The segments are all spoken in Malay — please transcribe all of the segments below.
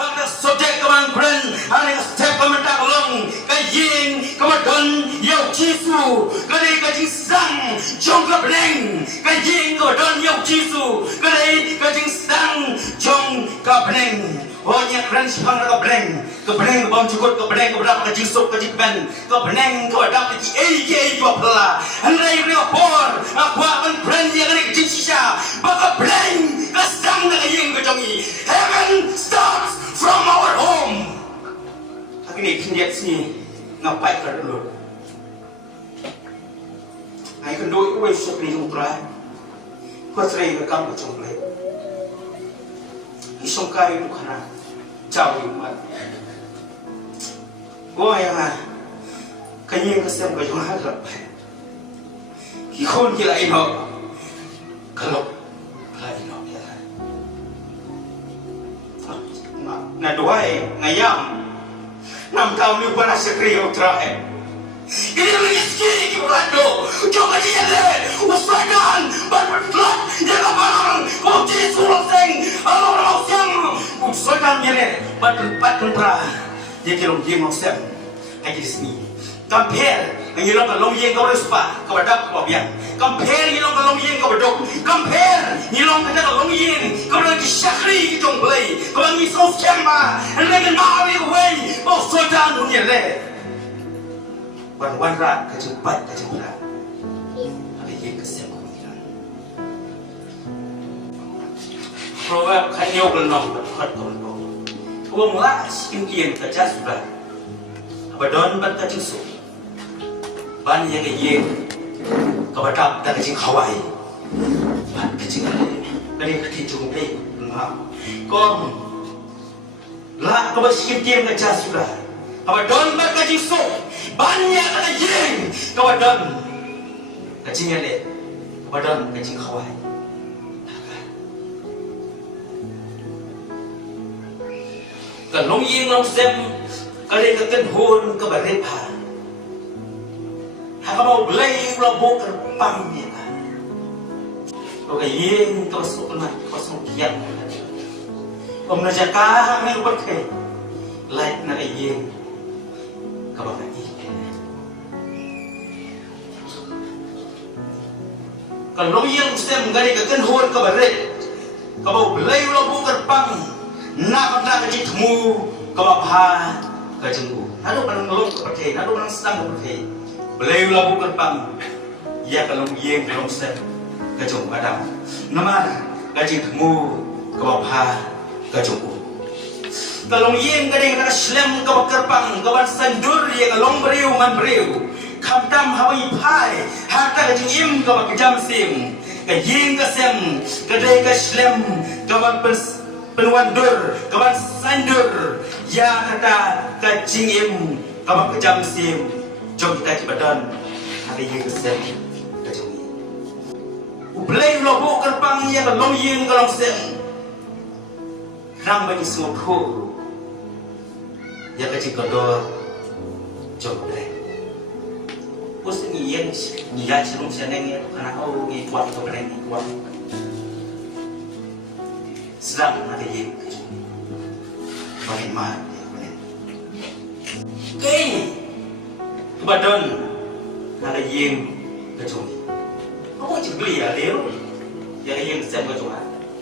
Bangda subject kaman friend, hari step kaman tak long, kajing kaman yau Jisu, kali kajing sang jong kapeneng, kajing kaman yau Jisu, kali kajing sang jong kapeneng. Oh nya friend sipang kapeneng, kapeneng bom cukup kapeneng kapan kajing sok kajing ben, kapeneng kapan kajing dua pela, andai beliau por, aku akan friend yang kali kajing sisa, kapeneng kasang kajing kajongi, heaven starts from our home. Hari ini pinjat sini ngapai ke dulu. Hai kendoi uai sepri jungtrai, kau cerai ke kamu jungtrai. Isongkai itu karena jauh iman. Gua yang kayaknya kesem ke jungah harap. Ikon kira ino kalau ino ya. Na doai ngayam 6 tahun ni bukan sekri utrai. Ini mengiski kibrado, coba dia le, usahakan berpelat, jangan barang, kau jadi suruh seng, orang siang, usahakan dia le, berpelat kontra, dia kira dia mau seng, aja di sini. Compare, yang long kalau yang kau respa, kau berdak kau biang. Compare, yang long kalau yang kau berdok. Compare, yang long kalau yang kau lagi syakri jong play, kau lagi soft camera, lagi mawi way, kau sudah dunia le. Wan rat kecepat kecepat, ada yang kesem kemudian. Proverb kanyau gelong berkat kolong. Uang las ingin kerja sudah. Abadon berkacing su. Ban yang yang kebadak dan kacing Hawaii. Ban kacing dari kacing jumpai ngam. Kom lah kebaskin tiang kerja sudah. Abadon berkacing su. Banyak ada yang kawadan kacing ele, kawadan kacing Hawaii. Kalau yang long sem, kalau keken hon kebarepa, haka mau belai ulah boker pamnya. Kalau yang kau nak kau kian, kau menajakah yang berkai, lain nak yang kau bagai. Kalau yang saya menggari kekan hon kabaret, kau belai ulah bukan pang, nak kecik temu, kau apa kecengku. Nado kan ngelong kepercayaan, nado kan sedang kepercayaan. Belai ulah bukan pang, ya kalau yang kalau saya kecengku ada. Nama kecik temu, kau apa kecengku. Kalau yang gari nak Islam kau kerpang, kau sandur yang long beriu man beriu. Kamdam Hawaii pai, harta kejim kau kejam sim, kejing kesem, kedai keslem, kau penwandur, kau sandur, ya kata kejim kau kejam sim, jom kita cibadan, ada yang kesem, kejim. Ublay lobo kerpang ya kalau yang kalau sem, ram bagi semua tu, ya kejim kodor, jom boleh. Bos ni yang dia cerung seneng ya karena kau ni kuat kau kena ni kuat. Sedang ada yang bagaimana dia kena. Kini kebadan ada yang kecung. Kau macam beli ya dia, yang sen kecung.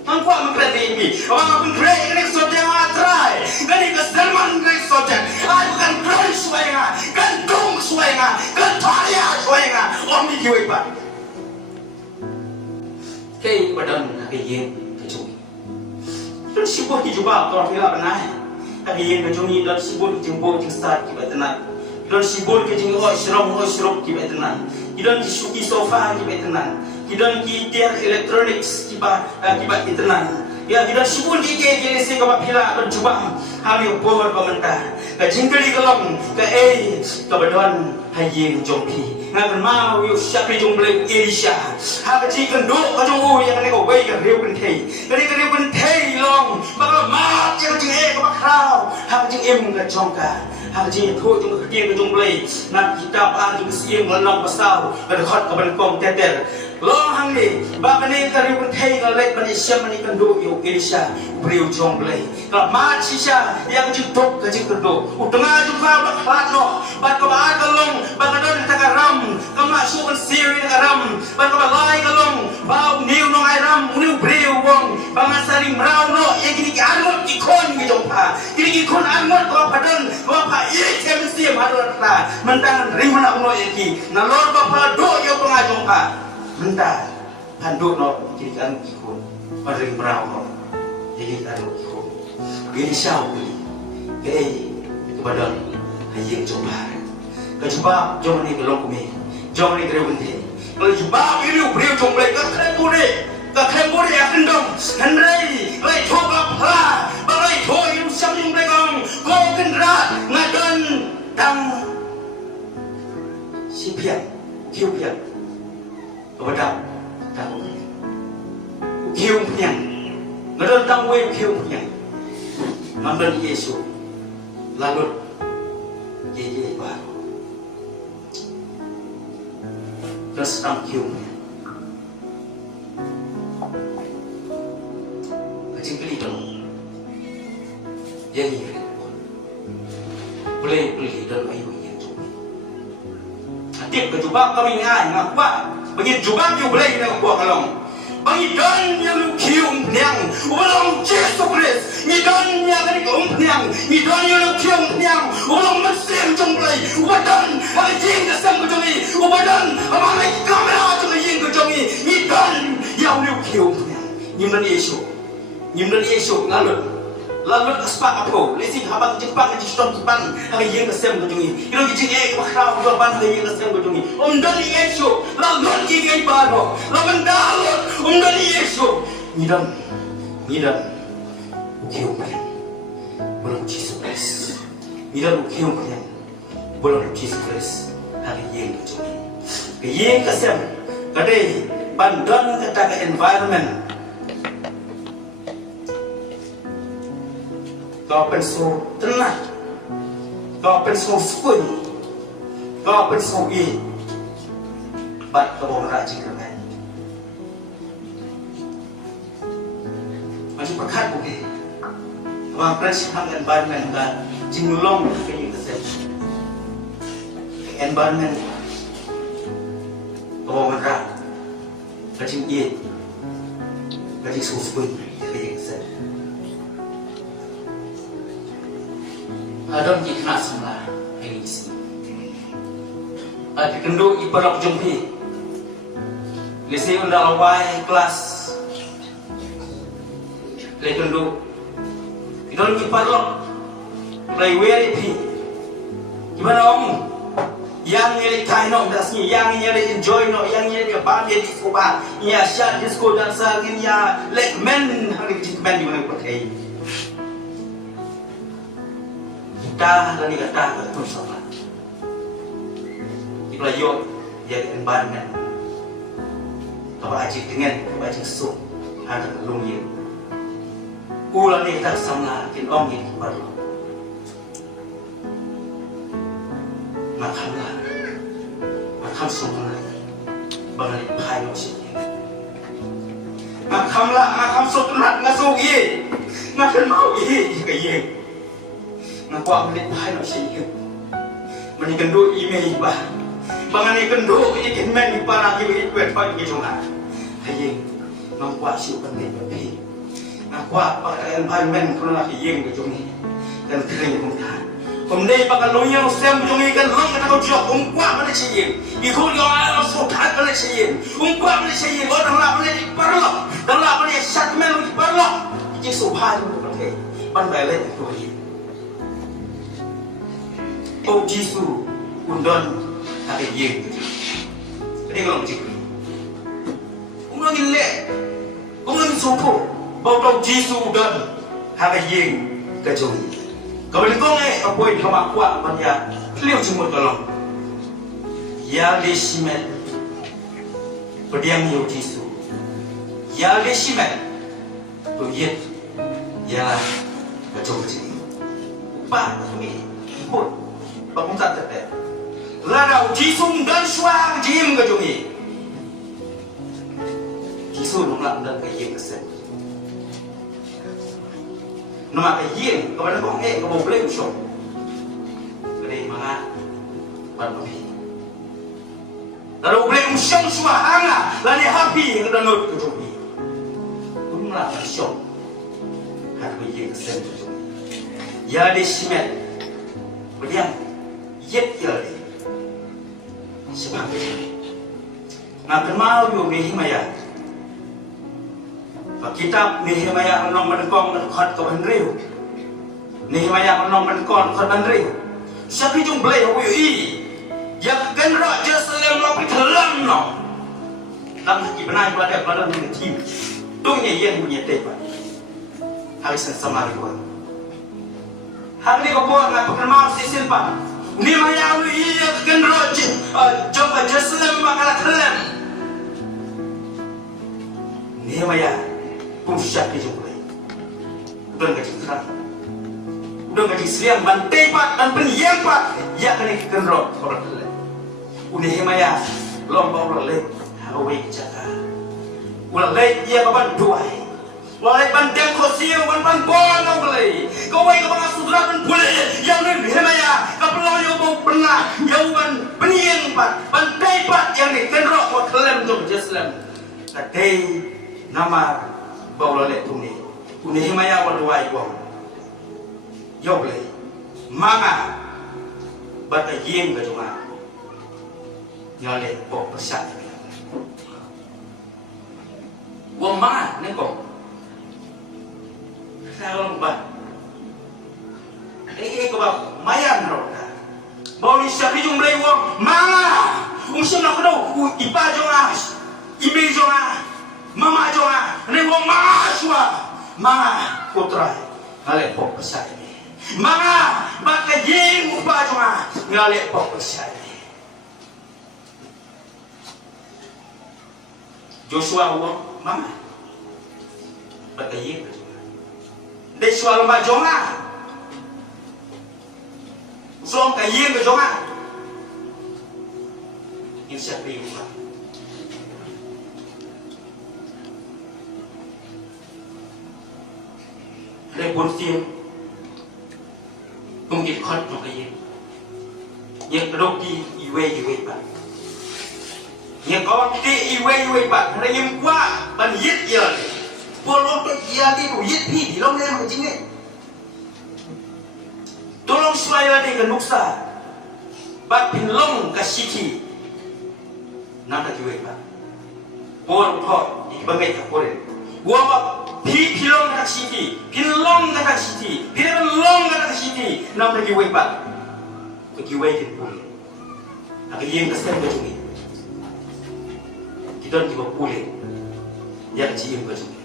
Mangkuk mengkreati ini, orang pun kreati ini soja matrai, dan ini keselman kreati soja. Aku kan kreati suaya, kan dong suaya, kan thaya suaya, om ini kiwai pak. Kei badan kagian kecumi. Dan sibuk dijual kalau tidak benar. Kagian kecumi dan sibuk jemput jengstart kibat tenan. Dan sibuk kejeng serong kibat tenan. Dan disuki sofa kibat tenan. Kidan kitir electronics kibat itenan. Ya kidan sibuk kike sing kau pila berjubah. Kami upor pemerintah. Kajingkali kelong ke kebetulan hayin jompi. Ngakan mau yuk siapa jomble Elisha. Hak kajingkan duk kajong yang kau bayi kan riu pentai. Kali riu pentai long. Bakal mat yang kajing kau bakrau. Hak kajing kajongka. Hak kajing tu jong kajing kajong beli. Nak kita pan jong siang melang pasau. Berkhot kebenkong teter. long hang ni ba bani ka ri thei ka le bani siam ni kan do yo Elisha brio jong blai ka ma chi sha yang ji tok ka ji kan do utanga ju fa ba khat no ba ka ba ka long ba ka don ta ka ram ka ma su kan siri ka ram ba ka ba lai ka long ba niu no ai ram niu brio wong ba ma sari mrau no ye ki ki an ki kon ki jong pa ki kon an mo ko pa don ko pa ye tem si ma ro ta man tan ring mana no ye ki na lor ba pa do yo ko nga jong pa man ta han do no ki an ki kon pa ring mrau no ye ki an ki kon ye sao ki ke ke ba don ha ye jong pa ka juba jong ni ko long ko me jong ni gre bun the ko juba bi ru brio jong blai ka khan bu ni ka khan bu ni ya kan dong han rei lai tho ka pha ba lai tho yu sam yung blai gong ko kan ra nga don tang si pian kiu pian ko ba da tang kiu pian nga don tang we kiu pian nam don Yesu lalu ye ba terus tang kiu kecil kali dong yang ini boleh dan ayu yang cuba nanti kecuba kami ngai ngapa bagi cuba you boleh nak buat kalong bagi don yang kium niang ulang Yesus Kristus ni don yang kali kium niang ni don yang kium niang ulang mesin jomblai ubadan ada jing kesam kejongi ubadan amang kamera jong jing kejongi ni don yang kium niang ni don Yesus ngalut lalu kespak apa lesing habang Jepang di Jepang hari yang kesem kejongi ilo kijing makrau korban hari yang kesem kejongi don Yesus lalu kigai baro lawan dalot don Yesus nidam ukium belum Jesus Kristus nidam ukium belum Jesus Kristus hari yang kejongi ke yang kesem kadai bandon kata ke environment kau pensou tenang, kau pensou sepun, kau pensou i, bat kau raji kerana, macam perkat bukan, orang presiden environment kan, jinglong kini kesel, environment, kau merah, macam i, macam sepun kini kesel. Adon kita semua hari ini. Ada kendo iparok jumpi. Lesi undang awai kelas. Le kendo. Idon iparok. Play where it. Gimana om? Yang nyeri kaino dasnya, yang nyeri enjoy no, yang nyeri apa dia disco bar, ya syar disco dansa, ya like men hari ini men di mana pakai. Dah lagi kata betul sahaja. Itulah yo yang environment. Kau ajik dengan, kau ajik sok, ada kelumir. Ulang ni tak sama, kin om ini baru. Makam semua, bangai pay masih. Makam sotunat ngasuk ye, makan mau ye jika ye. Ngakuak melit pay masih ye. Menikendo email bah, bangai kendo ikan men parang ye kuat pay kejongan. Ye, ngakuak siu pengen tapi, ngakuak pakai environment pun lagi ye kejongi dan kering pun. Hôm nay bà cần lối nhau xem cho nghe cần lông người ta câu chuyện hôm qua mới chơi gì, đi thôi đi ở số tháng mới chơi gì, hôm qua mới chơi gì, ở đằng nào mới đi bắt lọ, đằng nào mới đi sát men mới đi bắt lọ, chỉ số hai thôi có thể, ban bài lên rồi gì, Ô Giêsu undon ada gì, cái đó làm gì, cũng nói như lệ, cũng nói như số phụ, bao Ô Giêsu undon ada gì, cái chỗ Kau boleh kau ni apa yang kau kuat banyak keliu cuma tolong. Ya lesimet pediam yo Yesus. Ya lesimet tujuh ya kacau kecil. Apa ni? Pun bangun tak tertek. Lara Yesus dan suang jim kacau ni. Isu nolak dan kajian kesen. Nama kajian kepada kong kau boleh usung. Kali mana berbagai. Lalu boleh usung suahana lani happy kita not kerugi. Kumlah usung. Hak kajian kesen. Ya desimet. Beriang yet yali. Sebab nak mau yo Nehemia. Kitab Nehemia menong menkong khot ke bandriu. Nehemia menong menkong khot bandriu. Siapa jung blai ho yo i. Ya genro Jerusalem lo pitelam no. Lam ki benai pada ni tim. Tung ye yen punya tepa. Habis samari ko. Hari ko buat nak perkenal sisil pa. Nehemia lo i ya genro jumpa Jerusalem makala kelam. Nehemia pun siap dijumpai. Udah gaji terang, udah gaji seriang bantai pak dan penyiang pak. Ya kena kenrot orang tu. Nehemia lomba orang lek, awai jaga. Orang lek ia kapan duai. Orang lek bandeng kosiu ban bon orang lek. Kau wei kapan asudra ban boleh. Yang Nehemia kapan layu bau pernah. Yang ban penyiang pak, bantai pak yang ni kenrot orang kelem tu Jerusalem. Tapi nama bawla le tuni Nehemia wadwai wong yoble manga bata yeng ga juma nyale pok pesat wong manga ne ko salong ba ko ba mayan ro ka bawli sabi jum le wong manga usum na ko do ipa jonga ime jonga mama jonga ne wong maswa mama putra ngale pok pesai mama baka yeng upa jonga ngale pok pesai Joshua wong mama baka yeng de swal ma jonga zong ka yeng jonga insya Allah Repon tim mungkin khot trong cái gì nhưng đôi khi iwe bạn nhưng có cái iwe bạn nó nhưng quá bạn giết giờ buồn luôn cái gì đi đủ giết thì long lên mà chính ấy tôi long xoay ra đây cái nút sa bạn pin long cái city nằm tại iwe bạn buồn thôi thì bằng cái thằng buồn buồn pilong kata city, pilong kata city, pilong kata city, nam pergi wepat, pergi wekin pulih. Aku yang kesel berjumpa, kita juga pulih, yang cium berjumpa.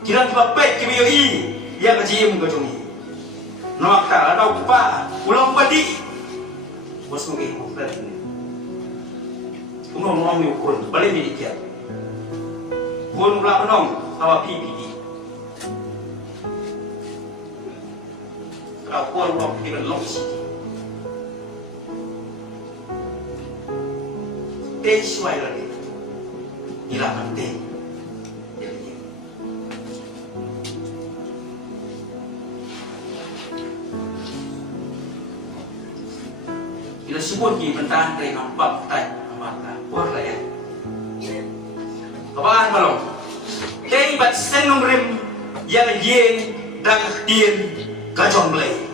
Kita juga pek kita i, yang cium berjumpa. Nak tak ada apa, ulang padi, bos mungkin bukan. Umum yukur, balik miliknya. Pun ulang penong, awak PPD. Kalau pun ulang kita long city. Teh suai lagi, hilang teh. Kita sebut di bentang dari nampak tay mata buat lah ya. Kapan belum? Kay bat senong rim yang yen dan dien kajong belai.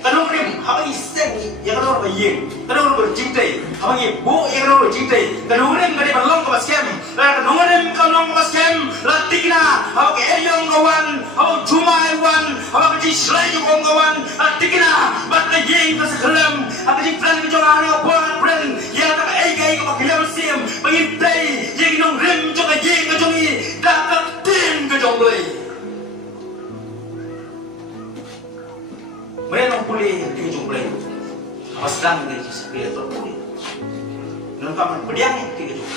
Kanong rim habangi sen yang kanong beryen, kanong bercintai, habangi bu yang kanong bercintai. Kanong rim kadi balong ke baskem, kanong rim kanong baskem latikna habang eyong kawan, habang jumai wan, habang jislay yung kawan latikna bat yen kasakelam, habang jiplan kajong ano buat brand yang tak ay kapakilam sim pangintay yang kanong rim jong yen kajong i dapat tin kajong belai. Mereka pulih di ujung belai. Awas sedang di sebelah terpulih. Nangkaman pediang di ujung.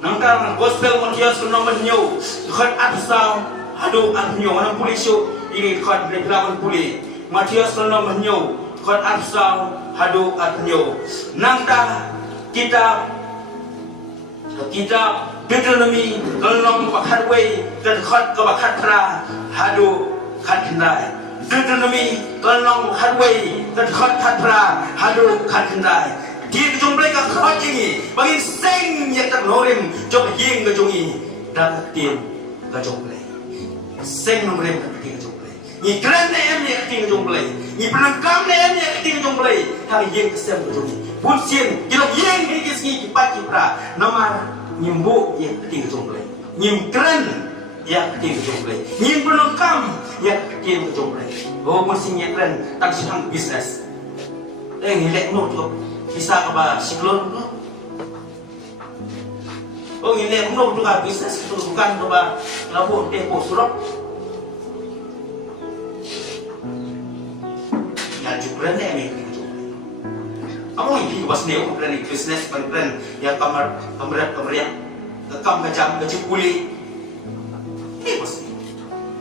Nangkaman gospel Matius nomor nyu. Dekat atasau hadu anyo mana pulih show ini dekat reklam pulih. Matius nomor nyu. Dekat atasau hadu anyo. Nangka kitab Deuteronomy kalau bakat way terkhat ke bakat pra hadu khat kendai Deuteronomy kalau bakat way terkhat khat pra hadu khat kendai dia kejumpai ke khat ini bagi seng yang ternorim coba yang kejungi dapat tim kejumpai seng nomorem ketika kejumpai ni keren em ni ketika kejumpai ni penangkam em ni ketika kejumpai hari yang kesem kejumpai pun sien kalau yang ini kesini kipat kipra nama nyimbu yang ketika jomblay, nyim keren yang ketika jomblay, nyim penangkam yang ketika jomblay. Oh mesti keren tak sedang bisnes. Ngilek no tu bisa apa siklon no. Oh ngilek no tu kan bisnes itu bukan apa labu tempo surat. Yang keren ni. Kamu ini pas dia keren bisnes keren yang kamar yang kekam kejam gaji pulih ini pas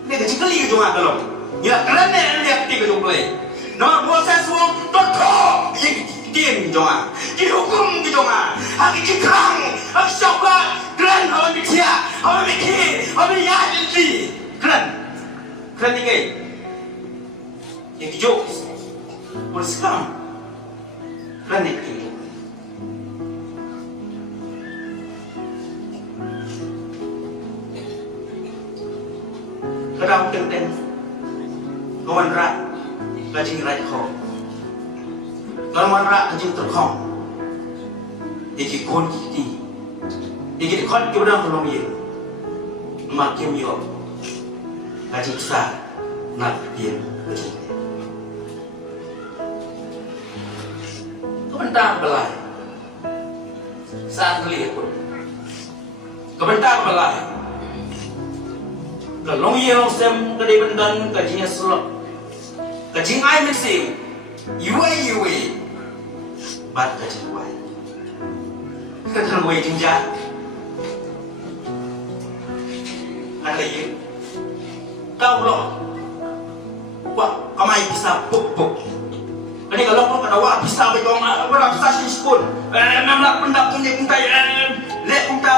ini gaji keli juga kalau ya keren dia ketika jumpai nama proses uang total yang diin juga dihukum juga haki cikang haki syaukat keren awak bicara awak mikir awak yakin keren ini yang dijok polis kam Ranik itu. Kadang tentang kawan rak kajing rai kau, kawan rak kajing terkong, dikit kon kiti, dikit kon kemudian belum ye, makin yo, kajing besar nak dia kajing. Kebentar belai saat melihat pun kebentar belai kalau yang sem kedai bendan kajinya selok kajing ai mesim yuai bat kajing yuai kadang yuai jinja ada ye kau loh wah kamai bisa puk ini kalau kau kena wah bisa berjuang, berapa bisa sih pun, memang pendak punya puntai, lek punta,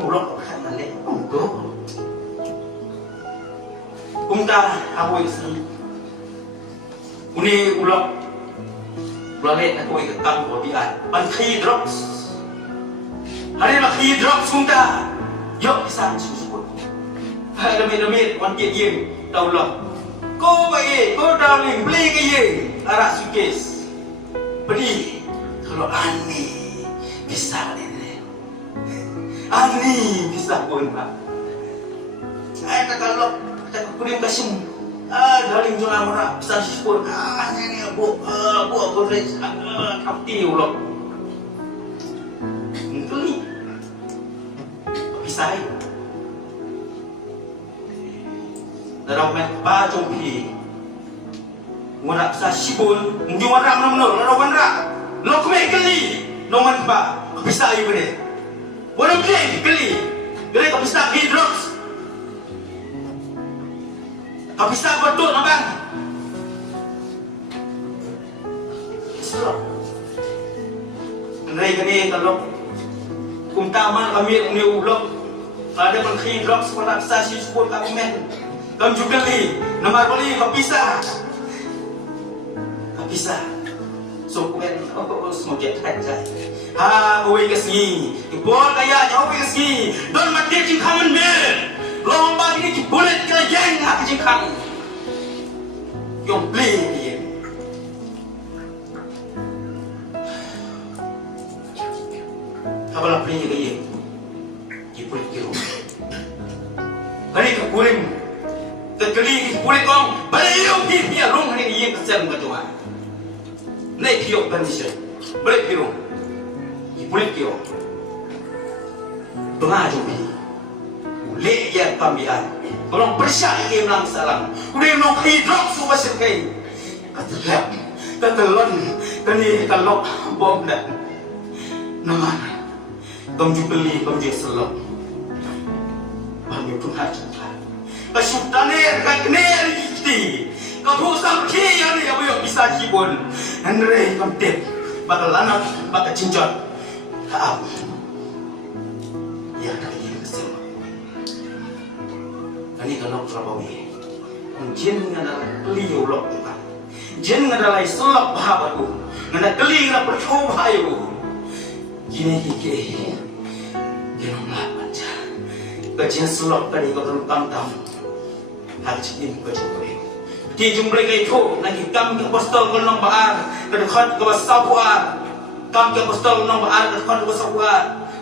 ulok kan lek punta, aku isi, ini ulok, lek aku ikut kamu biar, pakai drops, hari ini pakai drops punta, yuk bisa sih pun, demi wanti yang tahu lah. Kau baik, kau darling, beli ke ye, arah sukses, beli. Kalau ani bisa ni, ani bisa pun lah. Saya kalau kuning kasih, darling jangan marah, bisa pun. Ni abu rich, kapti ulok. Itu ni, bisa. Dalam ba jompi ngora sa sibol ngi wara nomno lo wanra lo kme kali no man ba bisa ayu bene wala kali ka bisa hidrox ka bisa betul abang isra ngai kani kalau kum taman kami ni ulok ada pun hidrox wala sa sibol ka men kamu juga ni, nomor beli kapisa, so kuen semua jet aja. Gue kesini, bol kayak jauh kesini, don mati jingkaman mer, lomba ini bulat ke yang hak jingkang, yang beli dia. Kapan beli dia? Dibulat kilo, kali kepulim. Terkeli kulit orang beliau dia long hari ini kesal macam mana? Naik kio kondisi, balik kio, kulit kio, pengaju bi, leh ya kambian, kalau persiap ini melang salam, udah nak hidrok suka sekai, katelon, kani kalau bom dah, nama, kamu beli kamu selok, banyak pun hajat. Kesultaner kener iti kau sam kian ya boyo bisa kibon andre kontek bakal anak bakal cincot kaab ini kalau kerabawi jen ngadalah beliau lok bukan jen ngadalah selap bahabaku ngadah keli ngadah percoba ayu gini genom lah panca kajian selap tadi kau belum tam hari ini kajian kau di jumlah itu lagi kami apostol menang baar kedekhat ke basapua kami apostol menang baar kedekhat ke basapua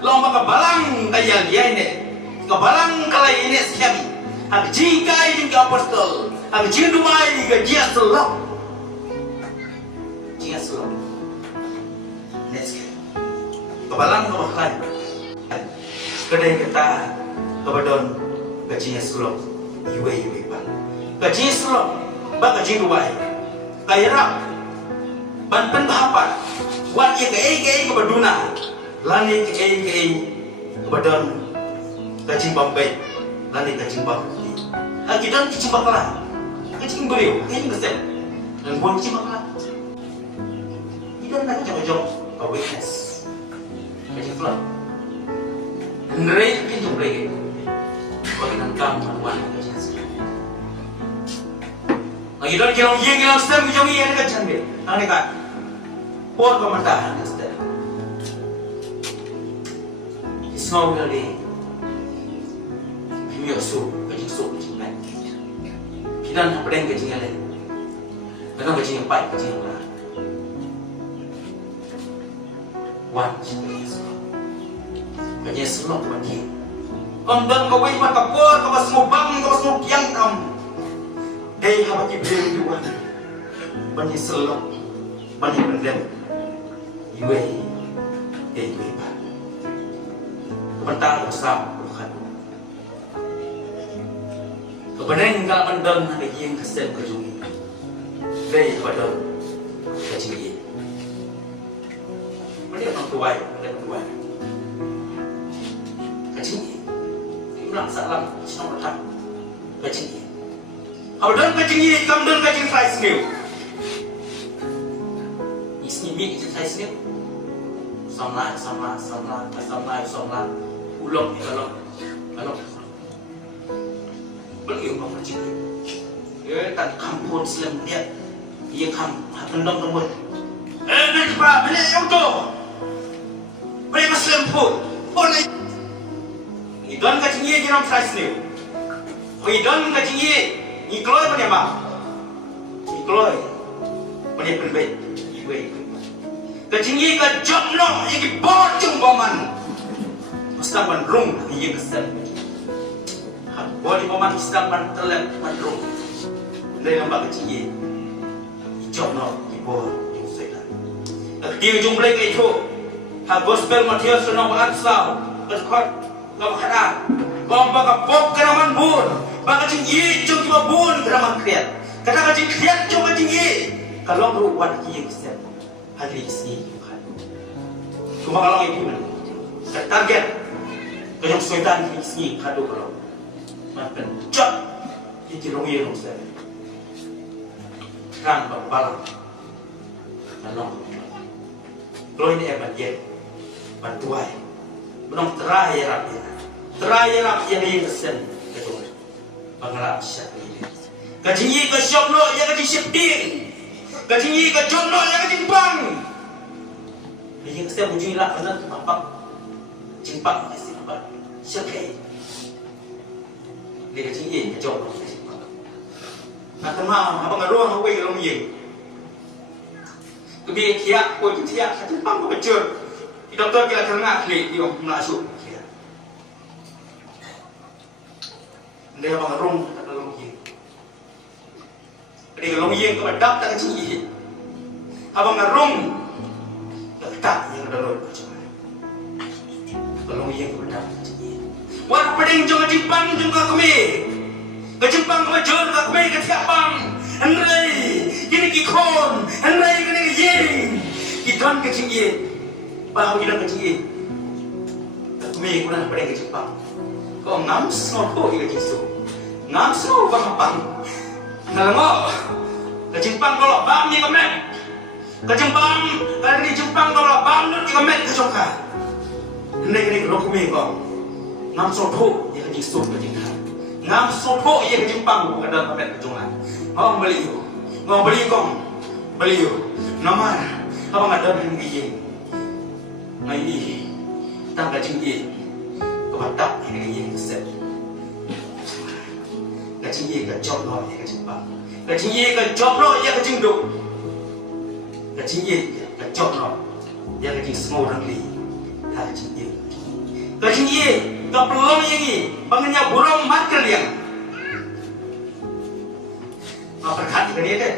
lomba kebalang kayak dia ini kebalang kala ini sekali hak jika ini ke apostol hak jindumai ke dia selok next kebalang kebalan kedai kita kebadon gajinya selok iwe pan gajinya selok baka jindumai kaya rak ban pendapat wat ia ke kebaduna lani ke kebadon gajing bambai lani gajing bambai lagi dan gajing bakala gajing beriu gajing besar dan buang gajing bakala ikan nak jauh-jauh awareness gajing flat nrei pintu brege bagi nangkam manuan gajing besar lagi dan kilong ye kilong stem jauh ye nak jambe ane kan por pematahan stem snow kali su gajing su gajing lain pidan apa yang gajing lain dengan gajing yang baik gajing yang benar wan gajing selok bagi ondan kawai mata kor kawas mubang kawas mubiang tam dei habaki beri duan bani selok bani pendem iwe iwe ba bentar besar kebenaran kalau mendon ada yang kesem kejungi dari pada kecil mereka orang tua kecil bilang salam sama tak kecil abdan kecil kamdan kecil size new isni mi kecil size new sama ulok kalau beliau mempercayai ya tan kampung Islam dia kam pendong temut ni pak beli auto beli Muslim pun idon kacingye jiram size ni idon kacingye ni kloy pada mak ni kloy pada penbet iwe kacingye ka jomno iki bocung boman mustaban rung ni kesel boleh paman istapan terlep mandrung dari lembah kecil hijau no ibu yang sedang dia jumlah itu ha gospel Matius no ansau berkot ngabakada bomba ka pop keraman bun baka cinggi cung kiba bun keraman kriat kata ka cing kriat cung ka cinggi kalau beruwan kiye kesep hari isi bukan cuma kalau itu target kejong setan isi kado kalau makan cak itu rumia rumah saya kan bapak balong kalau ini hebat ya bantuai belum terakhir yang ini kesen itu pengerak siapa ini kajinya ke shop lo ya kaji shifting kajinya ke job lo ya kaji bang ini kesen ujung lah benar bapak cimpang mesti bapak siapa dia kecil ye kejauh nak kemana abang ngaruh away long ye kebi kiak pun kiak satu pang kecil di doktor kita tengah klik dia masuk kiak dia abang ngaruh kata long ye dia long ye kepada tak kecil ye abang ngaruh tak yang ada long long ye kepada wat peding jong Jepang jong ka kami ke Jepang ke jor ka kami ke siapang andai kini ki khon andai kini ki ying ki don ke cingye bahu kita ke cingye kami kuna peding ke Jepang ko ngam sno ko ke jisu ngam sno ba mapang nalamo ke Jepang kalau bam ni kemet ke Jepang dari Jepang kalau bam ni kemet ke jongka andai kini ko kami ko nam so tho ya kajing so kajing ha ngam sopo ye ke Jepang bukan dalam pamet kejungan ngom beli kong beli namar abang ada dengan gigi ngai ni tang ka jinggi kebatak ini gigi keset ka jinggi ka job lo ye ke Jepang ka jinggi ka job lo ye ke Jingduk ka jinggi ka job lo ye ke Jing semua orang li ka jinggi ka jinggi ka pelong ye ni bangnya burung mat kalian berkat ikan dia kan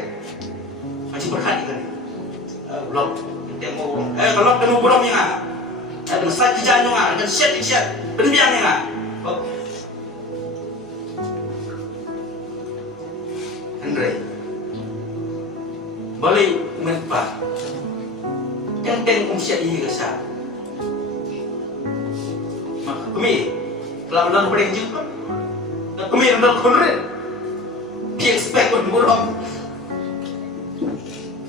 masih berkat ikan belum tengok kalau kena burung ni ah ada masak jajan ni ah ada set penbiang ni ah Andre boleh menpa teng set ini kesal mak kami lalu boleh jumpa kami nak konren dia expect pun burung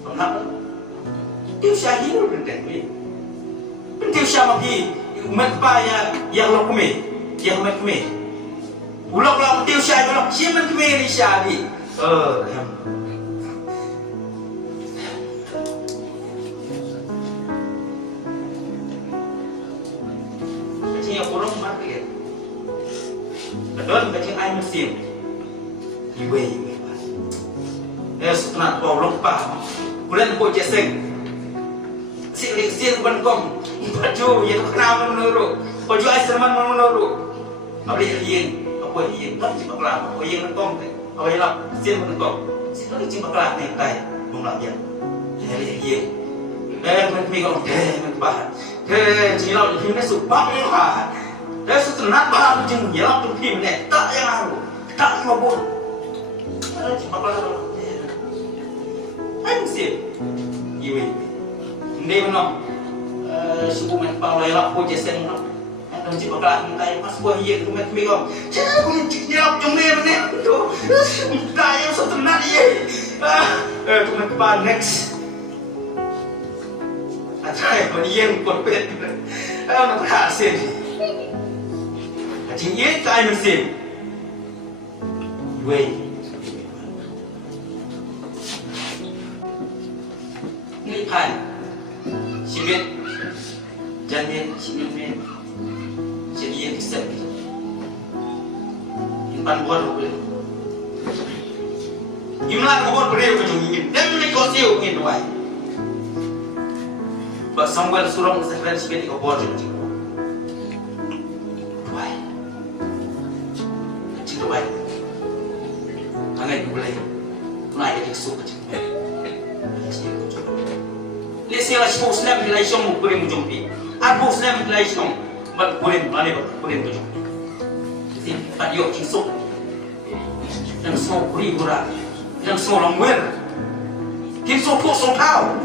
kenapa? Dia syahir berdek ni dia syah maki menpa yang lo kumi yang kumi ulang dia syah ulang siapa kumi ni syah ni kacing yang burung mati betul kacing air mesin iwe setelah kau lupa kemudian kau jeseng sin bangkong baju yang kenal menurut baju asraman menurut apa yang apa yang tak cuma kelam apa yang bangkong apa yang lap sin bangkong sin lagi cuma kelam ni tay mengap ya hari yang mengambil menbahas jilau ini supang ni ha setelah bahas jeng jilau tu film ni tak yang haru tak mabuk cuma kelam Anjir, iwi. Ini mana? Suku menpa lelah pojok sen mana? Ada cipta kelam kita pas buah ye tu menpi kau. Cakap nyap jomne mana? Tu, dah yang setenar ye. Tu menpa next. Ada yang yang korpet. Nak hasil. Kacing ye kaya mesin. Iwi. Pan, simit, jangan simit, jadi yang kisah. Impan buat boleh. Imlan kau boleh kau jungin, dan ni kau siu ingin doai. Bas sambil surang sekarang simit kau buat jungin. Doai, kecil doai. Angai boleh, naik ke suku kecil. Lesela Muslim bila isong kurim jumpi. Ar Muslim bila isong bat kurim mana bat kurim jumpi. Jadi tak yok kisuk. Dan semua kurim gura, dan semua orang wer. Kisuk tu song tahu.